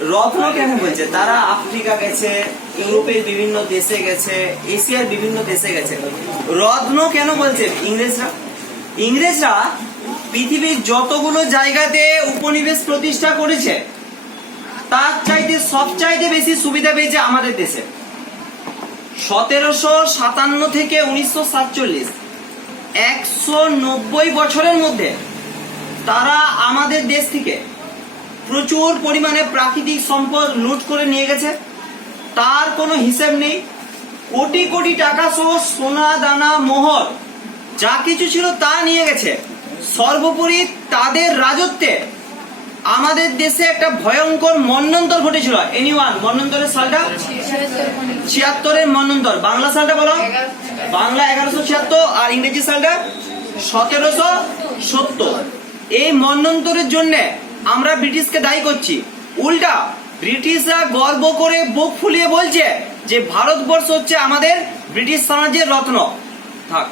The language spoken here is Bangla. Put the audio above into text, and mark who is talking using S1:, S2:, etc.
S1: রত্ন কেন বলছে তারা আফ্রিকা গেছে, ইউরোপের বিভিন্ন দেশে গেছে, এশিয়ার বিভিন্ন দেশে গেছে। রত্ন কেন বলছে ইংরেজরা? ইংরেজরা পৃথিবীর যতগুলো জায়গাতে উপনিবেশ প্রতিষ্ঠা করেছে, তার চাইতে সব চাইতে বেশি সুবিধা পেয়েছে আমাদের দেশে। সতেরোশো সাতান্ন থেকে উনিশশো সাতচল্লিশ, একশো নব্বই বছরের মধ্যে তারা আমাদের দেশ থেকে প্রচুর পরিমাণে প্রাকৃতিক সম্পদ লুট করে নিয়ে গেছে। তার কোনো হিসেব নেই। কোটি কোটি টাকা সহ সোনা, দানা, মোহর, যা কিছু ছিল তা নিয়ে গেছে। সর্বোপরি তাদের রাজত্বে আমাদের দেশে একটা ভয়ঙ্কর মন্নন্তর ঘটেছিল। এনিওয়ান মন্নন্তরের সালটা? ছিয়াত্তরের মন্নন্তর। বাংলা সালটা বলো। বাংলা এগারোশো ছিয়াত্তর আর ইংরেজি সালটা? সতেরোশো সত্তর। এই মন্নন্তরের জন্য আমরা ব্রিটিশকে দায়ী করছি। উল্টা, ব্রিটিশরা গর্ব করে বুক ফুলিয়ে বলছে যে ভারতবর্ষ হচ্ছে আমাদের ব্রিটিশ সাম্রাজ্যের রত্ন। থাক।